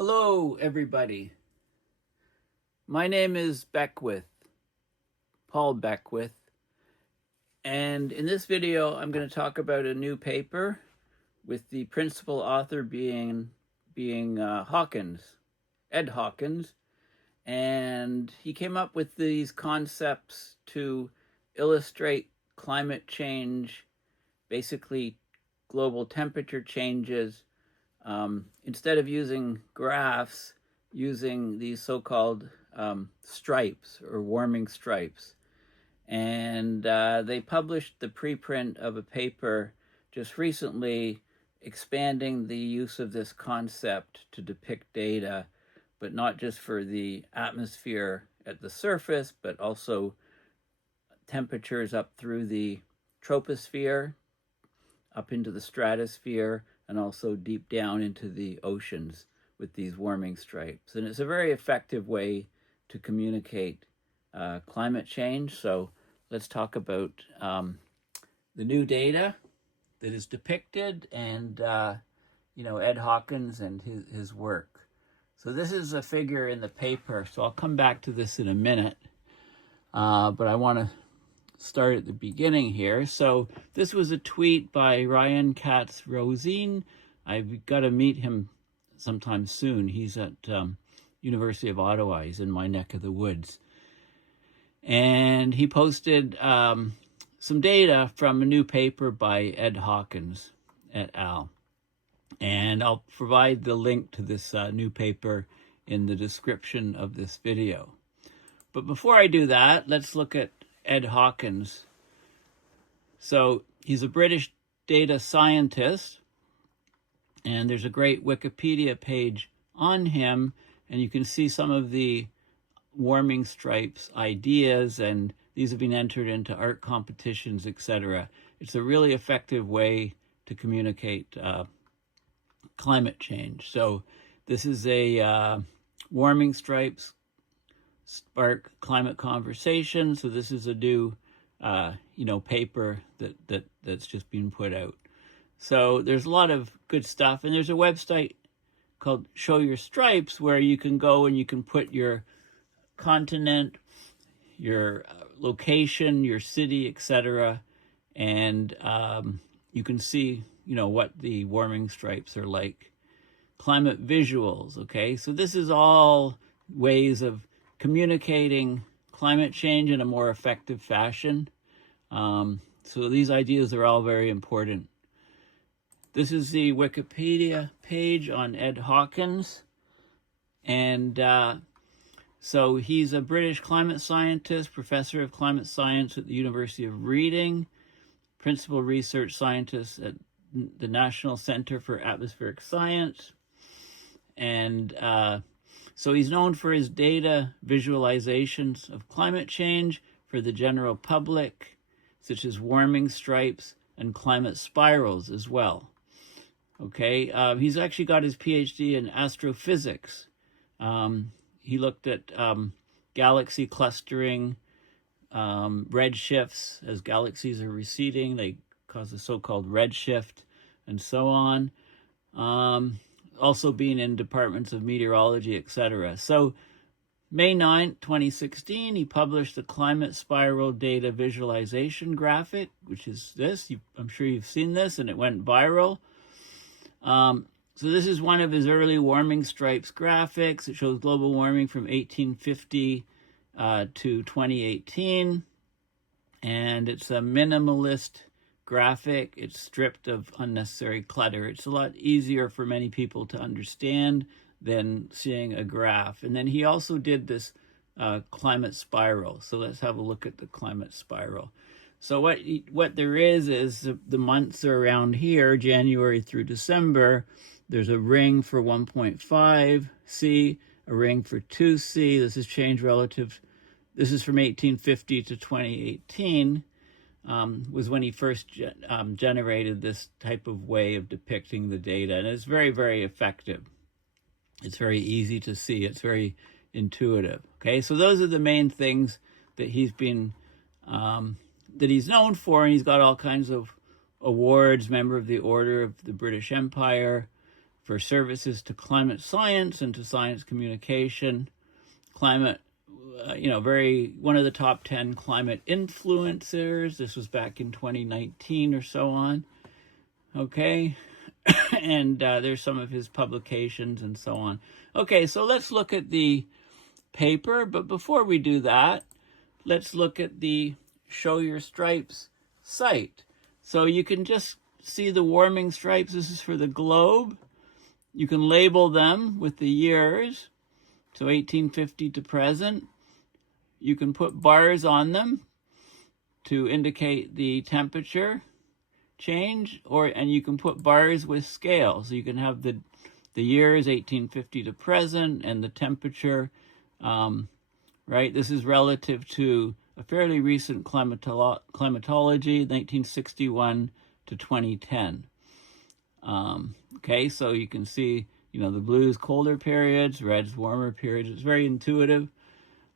Hello, everybody. My name is Paul Beckwith, and in this video, I'm going to talk about a new paper with the principal author being Hawkins, Ed Hawkins, and he came up with these concepts to illustrate climate change, basically global temperature changes. Instead of using graphs, using these so-called stripes or warming stripes. And they published the preprint of a paper just recently expanding the use of this concept to depict data, but not just for the atmosphere at the surface, but also temperatures up through the troposphere, up into the stratosphere, and also deep down into the oceans with these warming stripes. And it's a very effective way to communicate climate change. So let's talk about the new data that is depicted and, Ed Hawkins and his work. So this is a figure in the paper. So I'll come back to this in a minute. But I want to start at the beginning here. So this was a tweet by Ryan Katz-Rosine. I've got to meet him sometime soon. He's at University of Ottawa. He's in my neck of the woods. And he posted some data from a new paper by Ed Hawkins et al. And I'll provide the link to this new paper in the description of this video. But before I do that, let's look at Ed Hawkins. So he's a British data scientist, and there's a great Wikipedia page on him, and you can see some of the warming stripes ideas, and these have been entered into art competitions, etc. It's a really effective way to communicate climate change. So this is a warming stripes spark climate conversation. So this is a new, paper that's just been put out. So there's a lot of good stuff, and there's a website called Show Your Stripes where you can go and you can put your continent, your location, your city, etc., and you can see, what the warming stripes are like. Climate visuals. Okay, so this is all ways of communicating climate change in a more effective fashion. So these ideas are all very important. This is the Wikipedia page on Ed Hawkins. And so he's a British climate scientist, professor of climate science at the University of Reading, principal research scientist at the National Center for Atmospheric Science. And so he's known for his data visualizations of climate change for the general public, such as warming stripes and climate spirals as well. Okay, he's actually got his PhD in astrophysics. He looked at galaxy clustering, redshifts. As galaxies are receding, they cause a so-called redshift, and so on. Also being in departments of meteorology, etc. So May 9th, 2016, he published the climate spiral data visualization graphic, which is this. I'm sure you've seen this, and it went viral. So this is one of his early warming stripes graphics. It shows global warming from 1850 to 2018. And it's a minimalist graphic. It's stripped of unnecessary clutter. It's a lot easier for many people to understand than seeing a graph. And then he also did this climate spiral. So let's have a look at the climate spiral. So what there is the months are around here, January through December. There's a ring for 1.5 C, a ring for 2 C. This is change relative. This is from 1850 to 2018. Was when he first generated this type of way of depicting the data. And it's very, very effective. It's very easy to see. It's very intuitive. Okay, so those are the main things that he's been, that he's known for. And he's got all kinds of awards, member of the Order of the British Empire, for services to climate science and to science communication. Climate, one of the top 10 climate influencers. This was back in 2019 or so on. Okay, and there's some of his publications and so on. Okay, so let's look at the paper, but before we do that, let's look at the Show Your Stripes site. So you can just see the warming stripes. This is for the globe. You can label them with the years, so 1850 to present. You can put bars on them to indicate the temperature change, and you can put bars with scales. So you can have the years 1850 to present and the temperature, right? This is relative to a fairly recent climatology, 1961 to 2010. Okay, so you can see, the blues colder periods, reds warmer periods. It's very intuitive.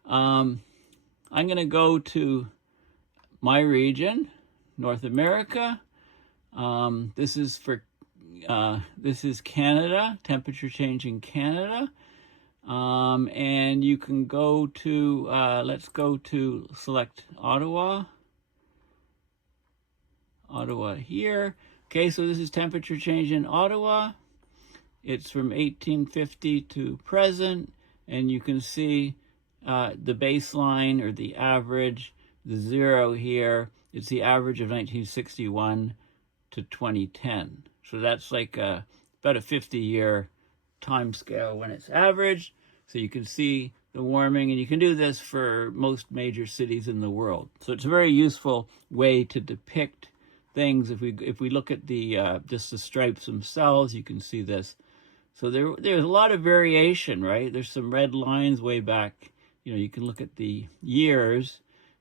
I'm going to go to my region, North America. This is Canada, temperature change in Canada. And you can go to, let's go to select Ottawa here. Okay, so this is temperature change in Ottawa. It's from 1850 to present, and you can see the baseline or the average, the zero here. It's the average of 1961 to 2010. So that's like about a 50-year time scale when it's averaged. So you can see the warming, and you can do this for most major cities in the world. So it's a very useful way to depict things. If we look at the just the stripes themselves, you can see this. So there's a lot of variation, right? There's some red lines way back. You can look at the years,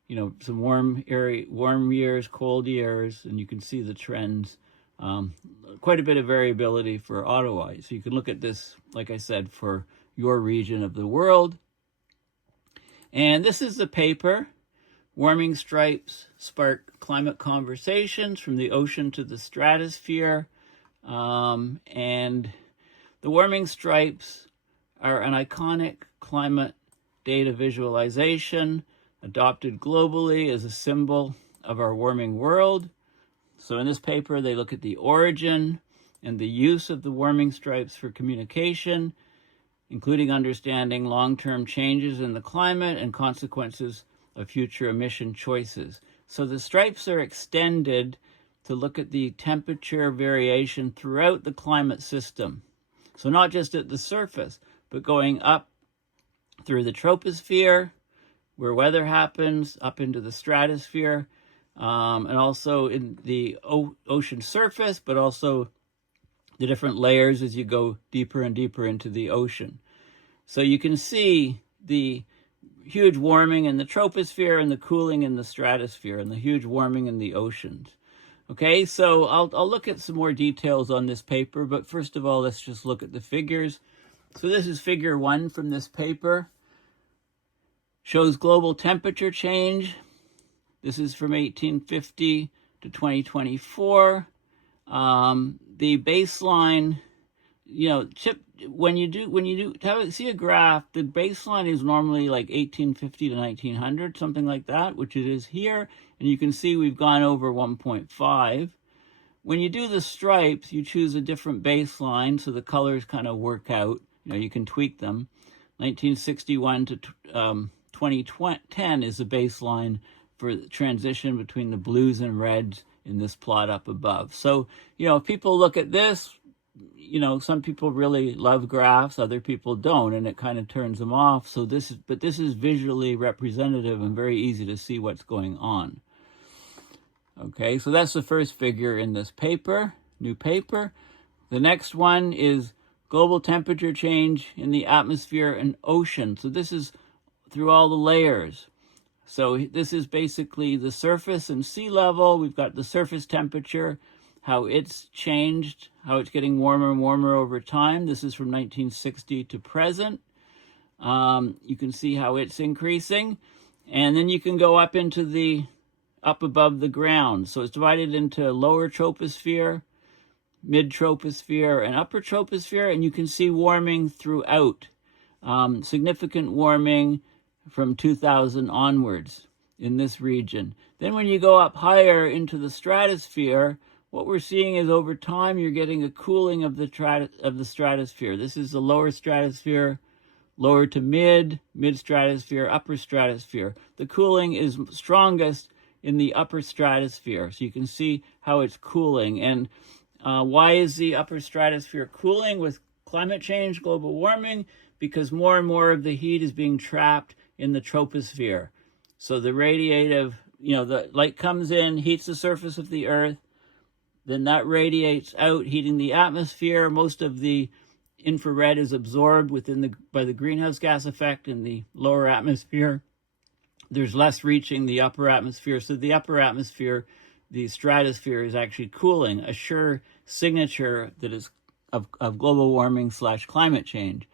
some warm years, cold years, and you can see the trends. Quite a bit of variability for Ottawa. So you can look at this, like I said, for your region of the world. And this is the paper, Warming Stripes Spark Climate Conversations from the Ocean to the Stratosphere. And the warming stripes are an iconic climate data visualization adopted globally as a symbol of our warming world. So in this paper, they look at the origin and the use of the warming stripes for communication, including understanding long-term changes in the climate and consequences of future emission choices. So the stripes are extended to look at the temperature variation throughout the climate system. So not just at the surface, but going up through the troposphere, where weather happens, up into the stratosphere, and also in the ocean surface, but also the different layers as you go deeper and deeper into the ocean. So you can see the huge warming in the troposphere and the cooling in the stratosphere and the huge warming in the oceans. Okay, so I'll look at some more details on this paper, but first of all, let's just look at the figures. So this is figure 1 from this paper. Shows global temperature change. This is from 1850 to 2024. The baseline, when you see a graph, the baseline is normally like 1850 to 1900, something like that, which it is here. And you can see we've gone over 1.5. When you do the stripes, you choose a different baseline, so the colors kind of work out. You can tweak them. 1961 to 2010 is the baseline for the transition between the blues and reds in this plot up above. So, if people look at this, some people really love graphs, other people don't, and it kind of turns them off. So this is visually representative and very easy to see what's going on. Okay, so that's the first figure in this paper, new paper. The next one is global temperature change in the atmosphere and ocean. So this is through all the layers. So this is basically the surface and sea level. We've got the surface temperature, how it's changed, how it's getting warmer and warmer over time. This is from 1960 to present. You can see how it's increasing. And then you can go up above the ground. So it's divided into lower troposphere, mid-troposphere, and upper troposphere, and you can see warming throughout. Significant warming from 2000 onwards in this region. Then when you go up higher into the stratosphere, what we're seeing is over time you're getting a cooling of the stratosphere. This is the lower stratosphere, lower to mid-stratosphere, upper stratosphere. The cooling is strongest in the upper stratosphere. So you can see how it's cooling. And why is the upper stratosphere cooling with climate change, global warming? Because more and more of the heat is being trapped in the troposphere. So the radiative, the light comes in, heats the surface of the Earth, then that radiates out, heating the atmosphere. Most of the infrared is absorbed by the greenhouse gas effect in the lower atmosphere. There's less reaching the upper atmosphere. So the upper atmosphere, the stratosphere, is actually cooling, a sure signature that is of global warming / climate change.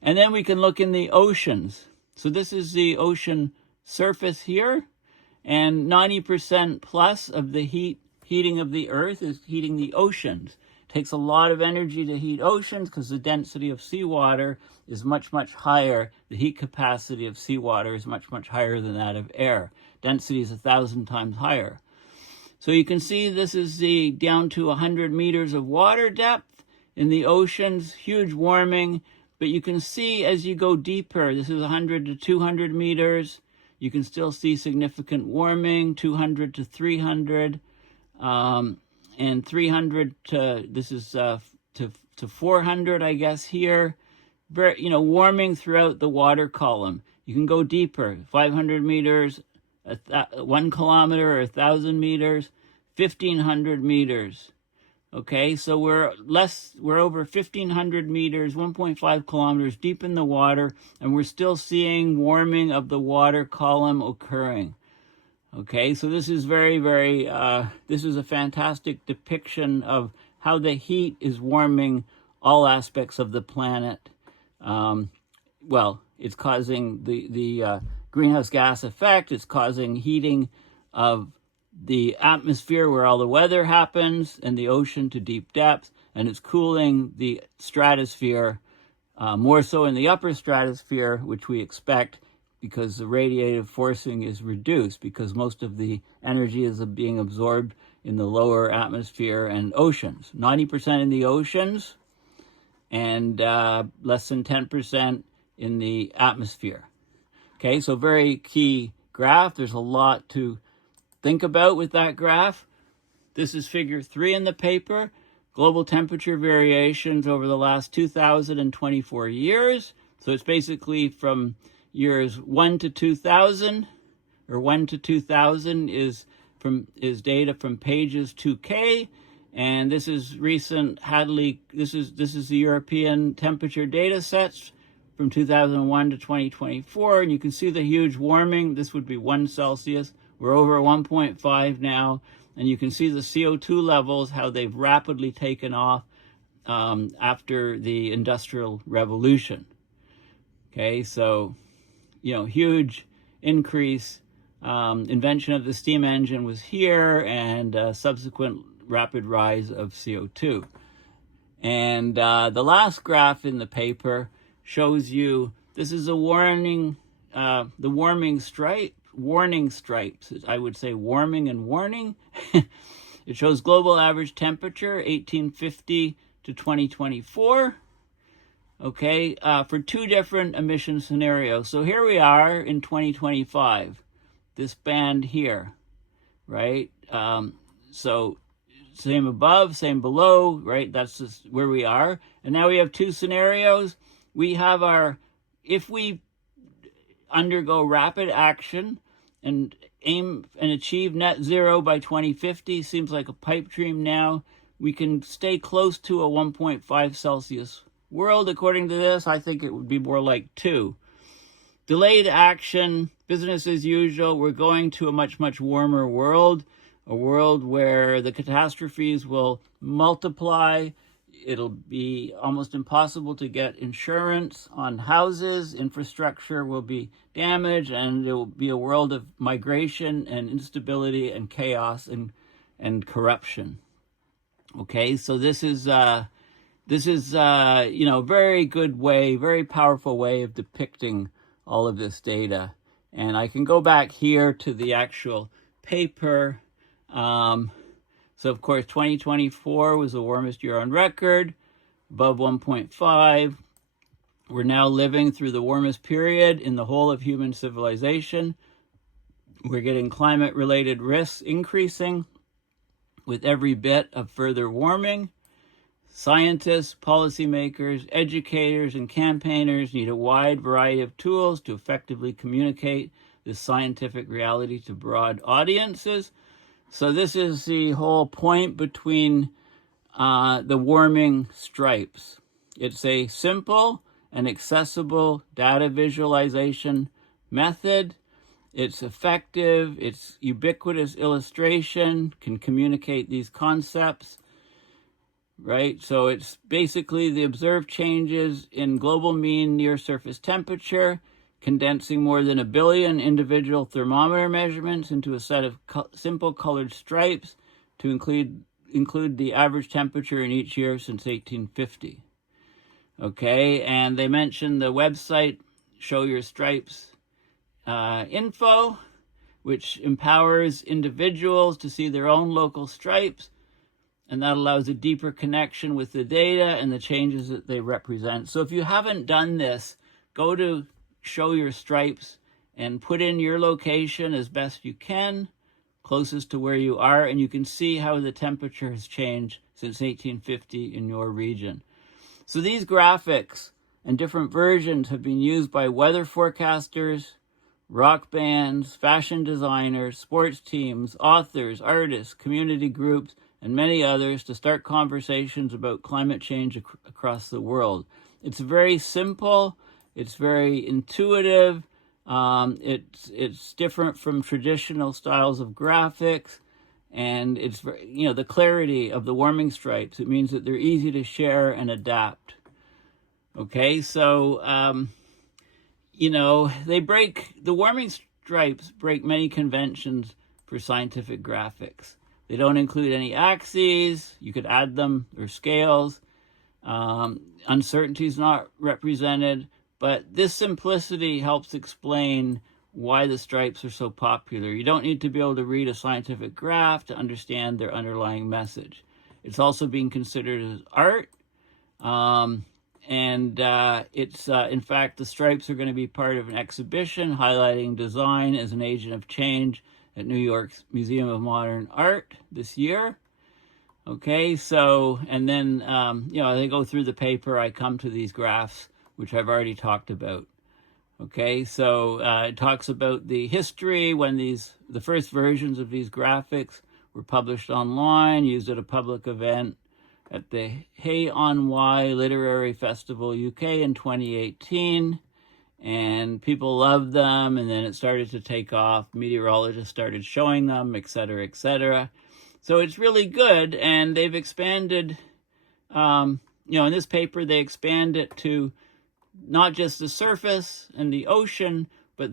And then we can look in the oceans. So this is the ocean surface here, and 90% plus of the heating of the Earth is heating the oceans. It takes a lot of energy to heat oceans because the density of seawater is much, much higher. The heat capacity of seawater is much, much higher than that of air. Density is 1,000 times higher. So you can see this is the down to 100 meters of water depth in the oceans, huge warming. But you can see as you go deeper, this is 100 to 200 meters. You can still see significant warming, 200 to 300, and 300 to, this is to 400, I guess, here. Very, warming throughout the water column. You can go deeper, 500 meters, 1 kilometer, or 1,000 meters, 1,500 meters. Okay, so we're over 1,500 meters, 1.5 kilometers deep in the water, and we're still seeing warming of the water column occurring. Okay, so this is this is a fantastic depiction of how the heat is warming all aspects of the planet. It's causing the greenhouse gas effect. It's causing heating of the atmosphere where all the weather happens, and the ocean to deep depths, and it's cooling the stratosphere, more so in the upper stratosphere, which we expect because the radiative forcing is reduced because most of the energy is being absorbed in the lower atmosphere and oceans. 90% in the oceans and less than 10% in the atmosphere. Okay, so very key graph. There's a lot to think about with that graph. This is figure 3 in the paper. Global temperature variations over the last 2,024 years. So it's basically from years 1 to 2000, or 1 to 2000 is data from Pages 2K, and this is recent Hadley. This is the European temperature data sets from 2001 to 2024, and you can see the huge warming. This would be 1 Celsius. We're over 1.5 now, and you can see the CO2 levels, how they've rapidly taken off after the Industrial Revolution. Okay, so, huge increase. Invention of the steam engine was here, and subsequent rapid rise of CO2. And the last graph in the paper shows you, this is a warning, the warning stripes, I would say warming and warning. It shows global average temperature, 1850 to 2024. Okay, for 2 different emission scenarios. So here we are in 2025, this band here, right? So same above, same below, right? That's just where we are. And now we have 2 scenarios. We have if we undergo rapid action and aim and achieve net zero by 2050, seems like a pipe dream now, we can stay close to a 1.5 Celsius world. According to this, I think it would be more like 2. Delayed action, business as usual. We're going to a much, much warmer world, a world where the catastrophes will multiply. It'll be almost impossible to get insurance on houses. Infrastructure will be damaged, and it will be a world of migration and instability and chaos and corruption. Okay, so this is you know, very good way, very powerful way of depicting all of this data. And I can go back here to the actual paper. So of course, 2024 was the warmest year on record, above 1.5. We're now living through the warmest period in the whole of human civilization. We're getting climate-related risks increasing with every bit of further warming. Scientists, policymakers, educators, and campaigners need a wide variety of tools to effectively communicate this scientific reality to broad audiences. So this is the whole point between the warming stripes. It's a simple and accessible data visualization method. It's effective, it's ubiquitous illustration, can communicate these concepts, right? So it's basically the observed changes in global mean near surface temperature, condensing more than 1 billion individual thermometer measurements into a set of simple colored stripes to include the average temperature in each year since 1850. Okay, and they mentioned the website Show Your Stripes info, which empowers individuals to see their own local stripes, and that allows a deeper connection with the data and the changes that they represent. So if you haven't done this, go to Show Your Stripes and put in your location as best you can, closest to where you are, and you can see how the temperature has changed since 1850 in your region. So these graphics and different versions have been used by weather forecasters, rock bands, fashion designers, sports teams, authors, artists, community groups, and many others to start conversations about climate change across the world. It's very simple. It's very intuitive. It's different from traditional styles of graphics, and it's, you know, the clarity of the warming stripes. It means that they're easy to share and adapt. Okay, so you know, the warming stripes break many conventions for scientific graphics. They don't include any axes, you could add them, or scales. Uncertainty is not represented, but this simplicity helps explain why the stripes are so popular. You don't need to be able to read a scientific graph to understand their underlying message. It's also being considered as art. In fact, the stripes are going to be part of an exhibition highlighting design as an agent of change at New York's Museum of Modern Art this year. Okay, so, and then, you know, as I go through the paper, I come to these graphs, which I've already talked about. Okay, so it talks about the history when the first versions of these graphics were published online, used at a public event at the Hay on Wye Literary Festival UK in 2018, and people loved them, and then it started to take off. Meteorologists started showing them, etc., etc. So it's really good, and they've expanded, you know, in this paper, they expand it to not just the surface and the ocean, but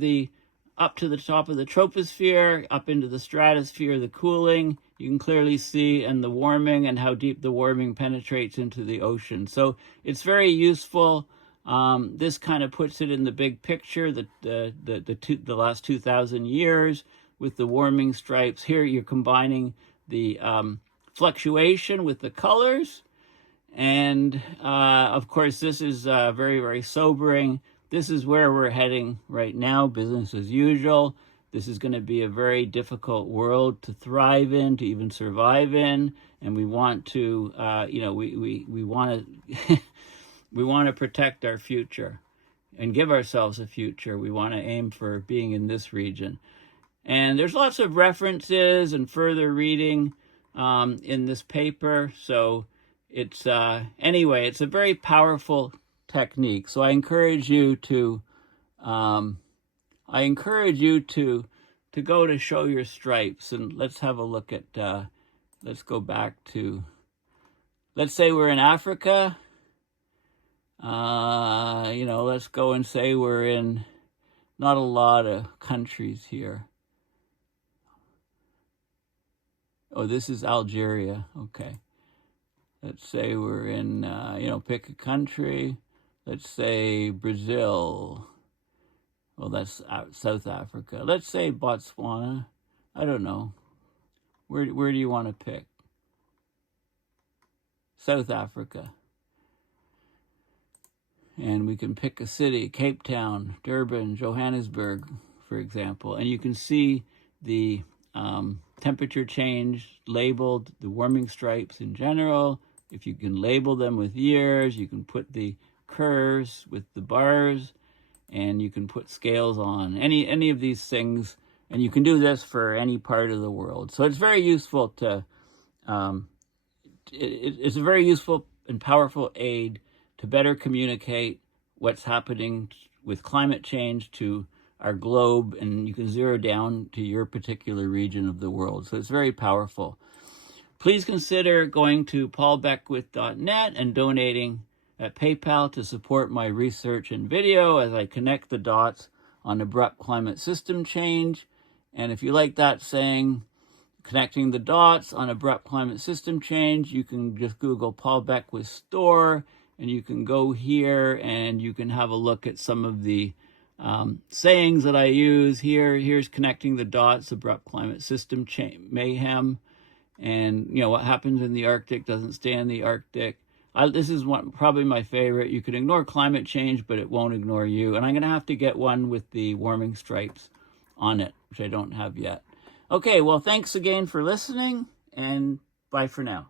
up to the top of the troposphere, up into the stratosphere, the cooling, you can clearly see, and the warming and how deep the warming penetrates into the ocean. So it's very useful. This kind of puts it in the big picture, the last 2,000 years with the warming stripes. Here you're combining the fluctuation with the colors. And of course, this is very, very sobering. This is where we're heading right now, business as usual. This is going to be a very difficult world to thrive in, to even survive in. And we want to, you know, we want to we want to protect our future and give ourselves a future. We want to aim for being in this region. And there's lots of references and further reading in this paper. So it's, anyway, it's a very powerful technique. So I encourage you to, to go to Show Your Stripes, and let's have a look at, let's go back to, let's say we're in Africa. You know, let's go and say we're in not a lot of countries here. Oh, this is Algeria. Okay. Let's say we're in, pick a country. Let's say Brazil. Well, that's South Africa. Let's say Botswana. I don't know. Where do you want to pick? South Africa. And we can pick a city, Cape Town, Durban, Johannesburg, for example. And you can see the temperature change labeled, the warming stripes in general. If you can label them with years, you can put the curves with the bars, and you can put scales on any of these things. And you can do this for any part of the world. So it's very useful to, it's a very useful and powerful aid to better communicate what's happening with climate change to our globe, and you can zero down to your particular region of the world. So it's very powerful. Please consider going to paulbeckwith.net and donating at PayPal to support my research and video as I connect the dots on abrupt climate system change. And if you like that saying, connecting the dots on abrupt climate system change, you can just Google Paul Beckwith store, and you can go here and you can have a look at some of the sayings that I use here. Here's connecting the dots, abrupt climate system mayhem. And, what happens in the Arctic doesn't stay in the Arctic. This is probably my favorite. You can ignore climate change, but it won't ignore you. And I'm going to have to get one with the warming stripes on it, which I don't have yet. Okay, well, thanks again for listening, and bye for now.